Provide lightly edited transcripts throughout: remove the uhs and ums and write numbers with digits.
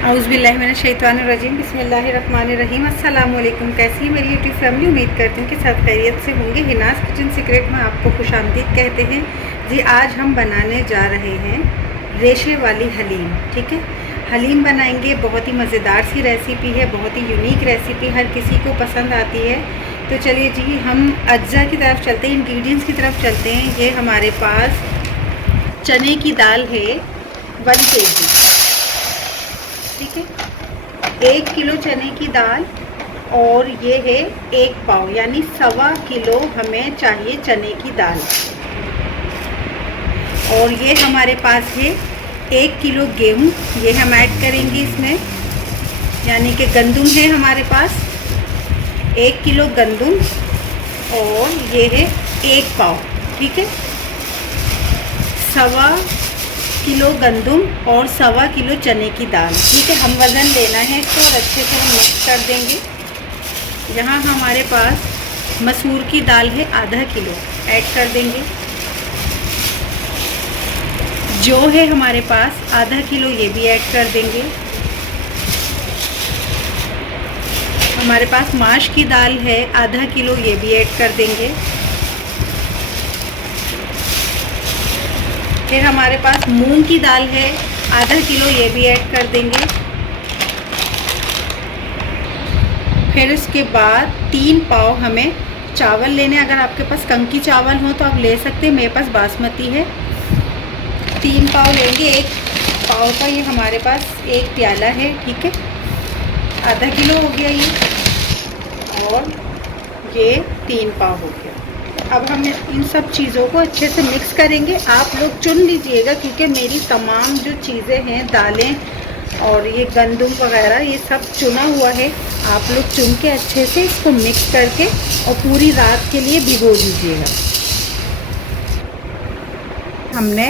औज़ुबिल्लाहिमिनश्शैतानिर्रजीम बिस्मिल्लाहिर्रहमानिर्रहीम। अस्सलाम वालेकुम। कैसी है मेरी यूट्यूब फैमिली? उम्मीद करती हूँ कि सब खैरियत से होंगे। हिनाज़ किचन सीक्रेट में आपको खुशामदीद कहते हैं जी। आज हम बनाने जा रहे हैं रेशे वाली हलीम। ठीक है, हलीम बनाएंगे। बहुत ही मज़ेदार सी रेसिपी है, बहुत ही यूनिक रेसिपी, हर किसी को पसंद आती है। तो चलिए जी, हम अज्जा की तरफ चलते हैं, इंग्रेडिएंट्स की तरफ चलते हैं। ये हमारे पास चने की दाल है 1 kg। ठीक है, 1 किलो चने की दाल और ये है 1 पाव, यानी 1.25 किलो हमें चाहिए चने की दाल। और ये हमारे पास है 1 किलो गेहूँ, ये हम ऐड करेंगे इसमें, यानी कि गंदुम है हमारे पास 1 किलो गंदुम। और ये है 1 पाव। ठीक है, 1.25 किलो गंदुम और 1.25 किलो चने की दाल। ठीक है, हम वज़न लेना है इसको और अच्छे से हम मिक्स कर देंगे। यहाँ हमारे पास मसूर की दाल है आधा किलो, ऐड कर देंगे। जो है हमारे पास आधा किलो, ये भी ऐड कर देंगे। हमारे पास माश की दाल है आधा किलो, ये भी ऐड कर देंगे। फिर हमारे पास मूंग की दाल है आधा किलो, ये भी ऐड कर देंगे। फिर उसके बाद 3 पाव हमें चावल लेने। अगर आपके पास कंकी चावल हो तो आप ले सकते हैं, मेरे पास बासमती है। 3 पाव लेंगे। 1 पाव का ये हमारे पास 1 प्याला है। ठीक है, आधा किलो हो गया ये, और ये 3 पाव हो गया। अब हम इन सब चीज़ों को अच्छे से मिक्स करेंगे। आप लोग चुन लीजिएगा, क्योंकि मेरी तमाम जो चीज़ें हैं, दालें और ये गंदुम वगैरह, ये सब चुना हुआ है। आप लोग चुन के अच्छे से इसको मिक्स करके और पूरी रात के लिए भिगो दीजिएगा। हमने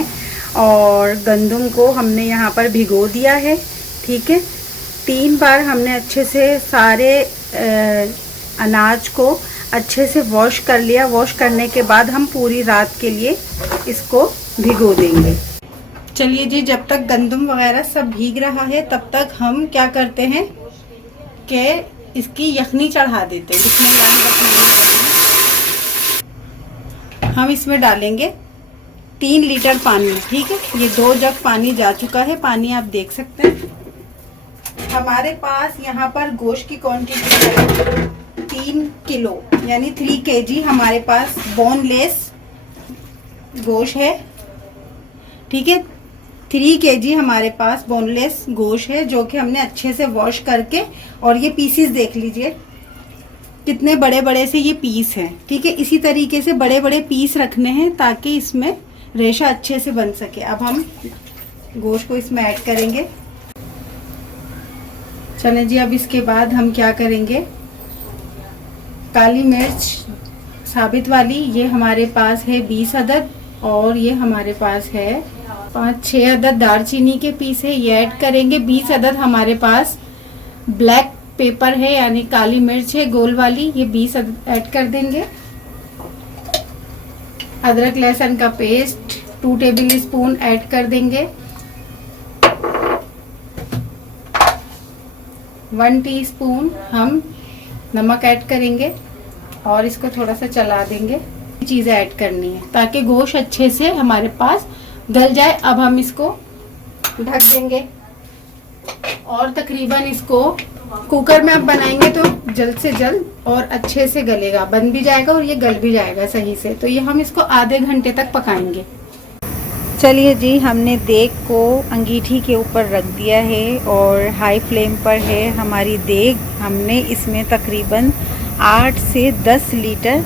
और गंदुम को हमने यहाँ पर भिगो दिया है। ठीक है, 3 बार हमने अच्छे से सारे अनाज को अच्छे से वॉश कर लिया। वॉश करने के बाद हम पूरी रात के लिए इसको भिगो देंगे। चलिए जी, जब तक गंदुम वगैरह सब भीग रहा है तब तक हम क्या करते हैं कि इसकी यखनी चढ़ा देते हैं। हम इसमें डालेंगे 3 लीटर पानी। ठीक है, ये 2 जग पानी जा चुका है। पानी आप देख सकते हैं। हमारे पास यहाँ पर गोश्त की क्वांटिटी है 3 किलो, यानी 3 kg हमारे पास बोनलेस गोश्त है। ठीक है, 3 kg हमारे पास बोनलेस गोश्त है, जो कि हमने अच्छे से वॉश करके, और ये पीसीस देख लीजिए कितने बड़े बड़े से ये पीस हैं। ठीक है, इसी तरीके से बड़े बड़े पीस रखने हैं ताकि इसमें रेशा अच्छे से बन सके। अब हम गोश्त को इसमें ऐड करेंगे। चलें जी, अब इसके बाद हम क्या करेंगे, काली मिर्च साबित वाली, ये हमारे पास है 20 अदद, और ये हमारे पास है 5-6 अदद दालचीनी के पीस है, ये ऐड करेंगे। 20 अदद हमारे पास ब्लैक पेपर है, यानी काली मिर्च है गोल वाली, ये 20 अदद ऐड कर देंगे। अदरक लहसुन का पेस्ट 2 टेबल स्पून ऐड कर देंगे। 1 टीस्पून हम नमक ऐड करेंगे और इसको थोड़ा सा चला देंगे। चीज़ें ऐड करनी है ताकि गोश्त अच्छे से हमारे पास गल जाए। अब हम इसको ढक देंगे और तकरीबन इसको कुकर में आप बनाएंगे तो जल्द से जल्द और अच्छे से गलेगा, बन भी जाएगा और ये गल भी जाएगा सही से। तो ये हम इसको आधे घंटे तक पकाएंगे। चलिए जी, हमने देग को अंगीठी के ऊपर रख दिया है और हाई फ्लेम पर है हमारी देग। हमने इसमें तकरीबन 8 से 10 लीटर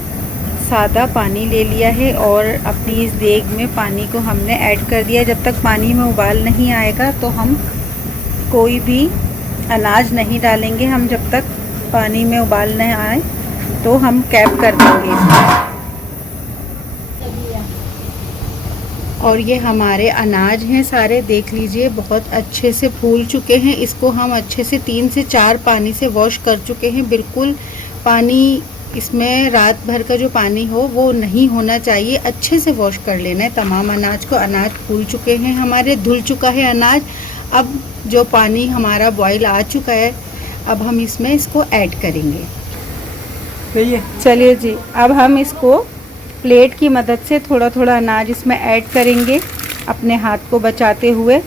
सादा पानी ले लिया है और अपनी इस देग में पानी को हमने ऐड कर दिया। जब तक पानी में उबाल नहीं आएगा तो हम कोई भी अनाज नहीं डालेंगे। हम जब तक पानी में उबाल नहीं आए तो हम कैप कर देंगे इसमें। और ये हमारे अनाज हैं सारे, देख लीजिए बहुत अच्छे से फूल चुके हैं। इसको हम अच्छे से 3 से 4 पानी से वॉश कर चुके हैं। बिल्कुल पानी इसमें रात भर का जो पानी हो वो नहीं होना चाहिए, अच्छे से वॉश कर लेना है तमाम अनाज को। अनाज फूल चुके हैं हमारे, धुल चुका है अनाज। अब जो पानी हमारा बॉईल आ चुका है, अब हम इसमें इसको ऐड करेंगे। चलिए जी, अब हम इसको प्लेट की मदद से थोड़ा थोड़ा अनाज इसमें ऐड करेंगे अपने हाथ को बचाते हुए,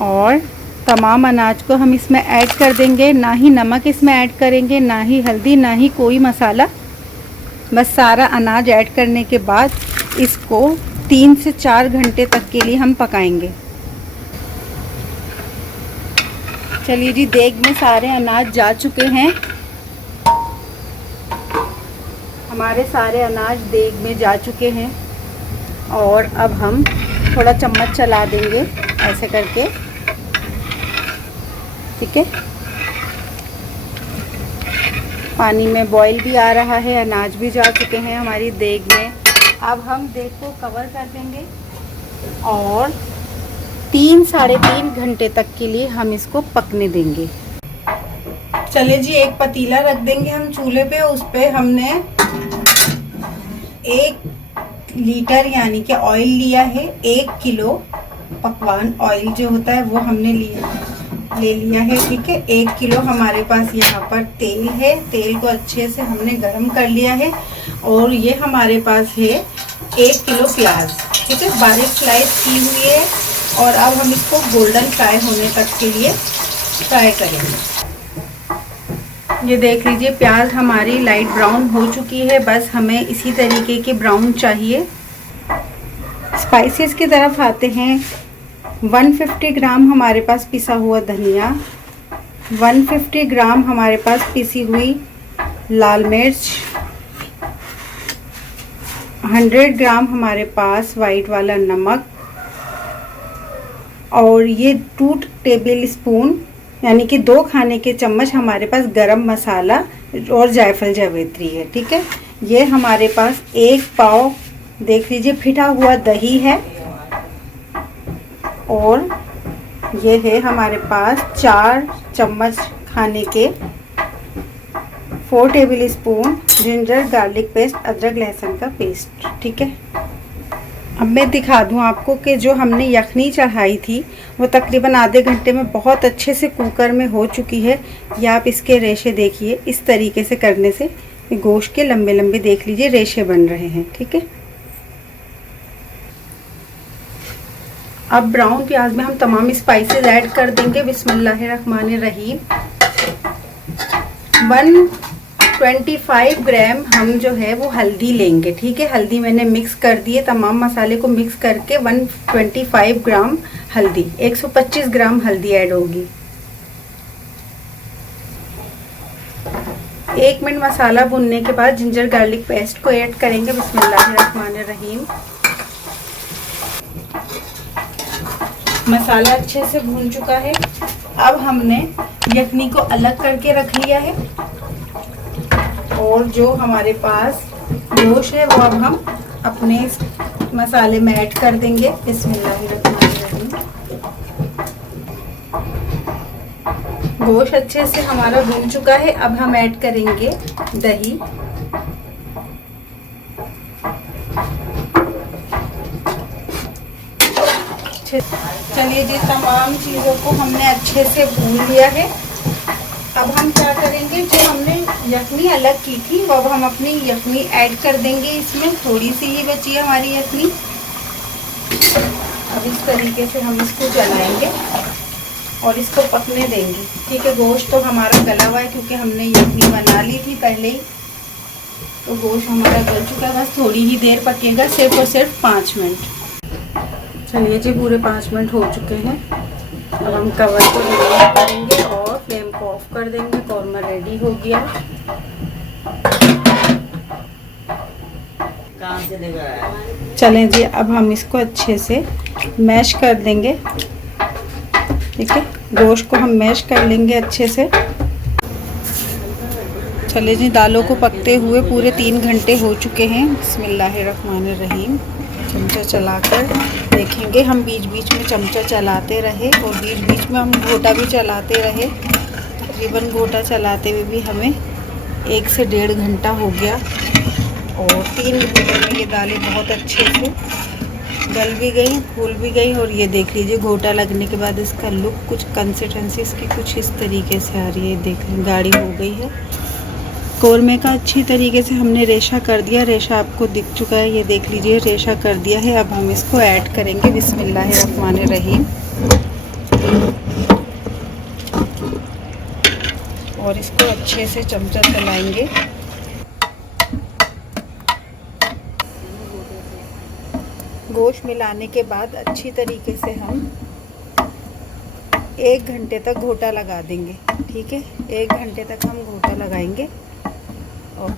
और तमाम अनाज को हम इसमें ऐड कर देंगे। ना ही नमक इसमें ऐड करेंगे, ना ही हल्दी, ना ही कोई मसाला। बस सारा अनाज ऐड करने के बाद इसको 3 से 4 घंटे तक के लिए हम पकाएंगे। चलिए जी, देग में सारे अनाज जा चुके हैं। हमारे सारे अनाज देग में जा चुके हैं, और अब हम थोड़ा चम्मच चला देंगे ऐसे करके, ठीक है। पानी में बॉईल भी आ रहा है, अनाज भी जा चुके हैं हमारी देग में। अब हम देग को कवर कर देंगे और 3 साढ़े 3 घंटे तक के लिए हम इसको पकने देंगे। चलिए जी, एक पतीला रख देंगे हम चूल्हे पे। उस पे हमने 1 लीटर यानी कि ऑयल लिया है। 1 किलो पकवान ऑयल जो होता है वो हमने ले लिया है, ठीक है। 1 किलो हमारे पास यहाँ पर तेल है। तेल को अच्छे से हमने गरम कर लिया है। और ये हमारे पास है 1 किलो प्याज, ठीक है, बारीक स्लाइस की हुई है। और अब हम इसको गोल्डन फ्राई होने तक के लिए फ्राई करेंगे। ये देख लीजिए, प्याज हमारी लाइट ब्राउन हो चुकी है। बस हमें इसी तरीके की ब्राउन चाहिए। स्पाइसेस की तरफ आते हैं। 150 ग्राम हमारे पास पिसा हुआ धनिया, 150 ग्राम हमारे पास पिसी हुई लाल मिर्च, 100 ग्राम हमारे पास वाइट वाला नमक, और ये 2 टेबल स्पून यानी कि 2 खाने के चम्मच हमारे पास गरम मसाला और जायफल जावित्री है, ठीक है। ये हमारे पास 1 पाव देख लीजिए फिटा हुआ दही है। और ये है हमारे पास 4 चम्मच खाने के 4 table spoon ginger garlic paste, अदरक लहसुन का पेस्ट, ठीक है। अब मैं दिखा दूं आपको कि जो हमने यखनी चढ़ाई थी वो तकरीबन आधे घंटे में बहुत अच्छे से कुकर में हो चुकी है। या आप इसके रेशे देखिए, इस तरीके से करने से गोश्त के लंबे लंबे देख लीजिए रेशे बन रहे हैं, ठीक है। अब ब्राउन प्याज में हम तमाम स्पाइसेस ऐड कर देंगे। बिस्मिल्लाहिर्रहमानिर्रहीम। 125 ग्राम हम जो है वो हल्दी लेंगे, ठीक है। हल्दी मैंने मिक्स कर दी है, तमाम मसाले को मिक्स करके 125 ग्राम हल्दी, 125 ग्राम हल्दी ऐड होगी। 1 मिनट मसाला भुनने के बाद जिंजर गार्लिक पेस्ट को ऐड करेंगे। बिस्मिल्लाहिर्रहमानिर्रहीम। मसाला अच्छे से भून चुका है। अब हमने यखनी को अलग करके रख लिया है, और जो हमारे पास गोश्त है वो अब हम अपने मसाले में ऐड कर देंगे। बिस्मिल्लाहिर्रहमानिर्रहीम। गोश्त अच्छे से हमारा भून चुका है। अब हम ऐड करेंगे दही। चलिए जी, तमाम चीज़ों को हमने अच्छे से भून लिया है। अब हम क्या करेंगे, जो हमने यखनी अलग की थी वो अब हम अपनी यखनी ऐड कर देंगे इसमें। थोड़ी सी ही बची है हमारी यखनी। अब इस तरीके से हम इसको चलाएंगे और इसको पकने देंगे, ठीक है। गोश्त तो हमारा गला हुआ है क्योंकि हमने यखनी बना ली थी पहले ही, तो गोश्त हमारा गल चुका है। बस थोड़ी ही देर पकेगा, सिर्फ और सिर्फ 5 मिनट। चलिए जी, पूरे 5 मिनट हो चुके हैं। अब हम कवर को रिमूव करेंगे और फ्लेम को ऑफ कर देंगे। कौरमा रेडी हो गया। चलें जी, अब हम इसको अच्छे से मैश कर देंगे, ठीक है। गोश्त को हम मैश कर लेंगे अच्छे से। चलिए जी, दालों को पकते हुए पूरे 3 घंटे हो चुके हैं। बिस्मिल्लाहिर्रहमानिर्रहीम। चमचा चलाकर देखेंगे, हम बीच बीच में चमचा चलाते रहे और बीच बीच में हम घोटा भी चलाते रहे। तकरीबन घोटा चलाते हुए भी हमें 1 से 1.5 घंटा हो गया, और 3 घंटे में ये दालें बहुत अच्छे से गल भी गई, फूल भी गई। और ये देख लीजिए घोटा लगने के बाद इसका लुक, कुछ कंसिस्टेंसी इसकी कुछ इस तरीके से आ रही है। देख लीजिए गाढ़ी हो गई है। कौरमे का अच्छी तरीके से हमने रेशा कर दिया। रेशा आपको दिख चुका है, ये देख लीजिए रेशा कर दिया है। अब हम इसको ऐड करेंगे। बिस्मिल्लाहिर्रहमानिर्रहीम। और इसको अच्छे से चमचा चलाएंगे। गोश्त मिलाने के बाद अच्छी तरीके से हम 1 घंटे तक घोटा लगा देंगे। ठीक है, 1 घंटे तक हम घोटा लगाएंगे। और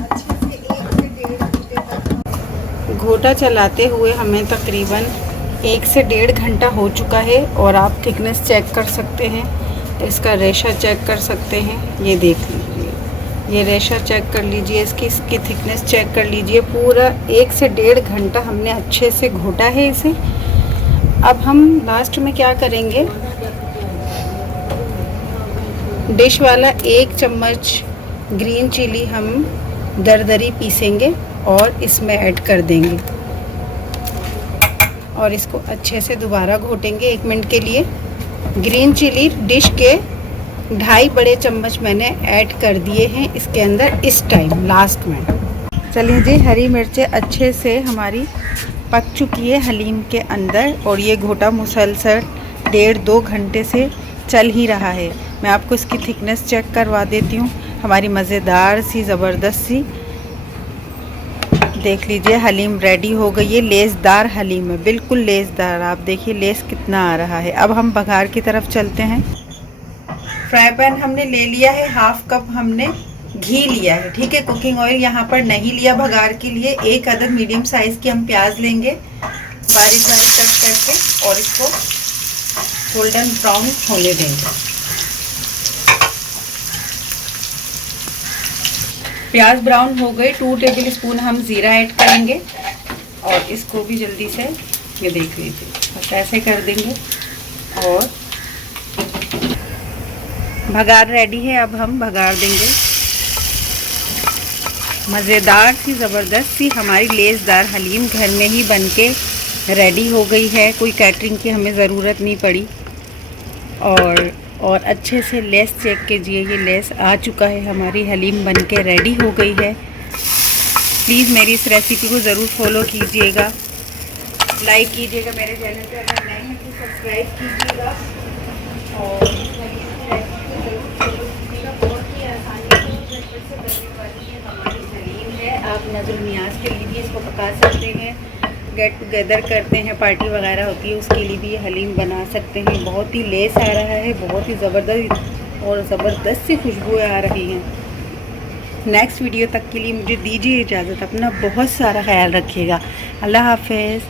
अच्छे से 1 से 1.5 घंटे तक घोटा चलाते हुए हमें तकरीबन 1 से 1.5 घंटा हो चुका है। और आप थिकनेस चेक कर सकते हैं, इसका रेशा चेक कर सकते हैं। ये देख लीजिए, ये रेशा चेक कर लीजिए, इसकी थिकनेस चेक कर लीजिए। पूरा 1 से 1.5 घंटा हमने अच्छे से घोटा है इसे। अब हम लास्ट में क्या करेंगे, डिश वाला 1 चम्मच ग्रीन चिली हम दरदरी पीसेंगे और इसमें ऐड कर देंगे। और इसको अच्छे से दोबारा घोटेंगे 1 मिनट के लिए। ग्रीन चिली डिश के 2.5 बड़े चम्मच मैंने ऐड कर दिए हैं इसके अंदर इस टाइम लास्ट में। चलिए जी, हरी मिर्चें अच्छे से हमारी पक चुकी है हलीम के अंदर। और ये घोटा मुसलसल 1.5-2 घंटे से चल ही रहा है। मैं आपको इसकी थिकनेस चेक करवा देती हूँ। हमारी मज़ेदार सी ज़बरदस्त सी, देख लीजिए हलीम रेडी हो गई है। लेसदार हलीम है, बिल्कुल लेसदार। आप देखिए लेस कितना आ रहा है। अब हम बघार की तरफ चलते हैं। फ्राई पैन हमने ले लिया है, 1/2 कप हमने घी लिया है। ठीक है, कुकिंग ऑयल यहाँ पर नहीं लिया बघार के लिए। 1 अदद मीडियम साइज़ की हम प्याज लेंगे, बारीक बारीक कट करके, और इसको गोल्डन ब्राउन होने देंगे। प्याज ब्राउन हो गए। 2 टेबल स्पून हम ज़ीरा ऐड करेंगे और इसको भी जल्दी से, ये देख लीजिए, बस ऐसे कर देंगे। और भगार रेडी है, अब हम भगार देंगे। मज़ेदार सी ज़बरदस्त सी हमारी लेसदार हलीम घर में ही बनके रेडी हो गई है। कोई कैटरिंग की हमें ज़रूरत नहीं पड़ी। और अच्छे से लेस चेक कीजिए, ये लेस आ चुका है, हमारी हलीम बनके रेडी हो गई है। प्लीज़ मेरी इस रेसिपी को ज़रूर फॉलो कीजिएगा, लाइक कीजिएगा। मेरे चैनल पर अगर नए हैं तो सब्सक्राइब कीजिएगा। और बहुत ही आसानी से बनने वाली है हमारी हलीम है। आप नज़र नियाज के लिए भी इसको पका सकते हैं, गेट टुगेदर करते हैं, पार्टी वगैरह होती है, उसके लिए भी ये हलीम बना सकते हैं। बहुत ही लेस आ रहा है, बहुत ही ज़बरदस्त और ज़बरदस्त सी खुशबुएँ आ रही हैं। नेक्स्ट वीडियो तक के लिए मुझे दीजिए इजाज़त। अपना बहुत सारा ख्याल रखिएगा। अल्लाह हाफ़िज़।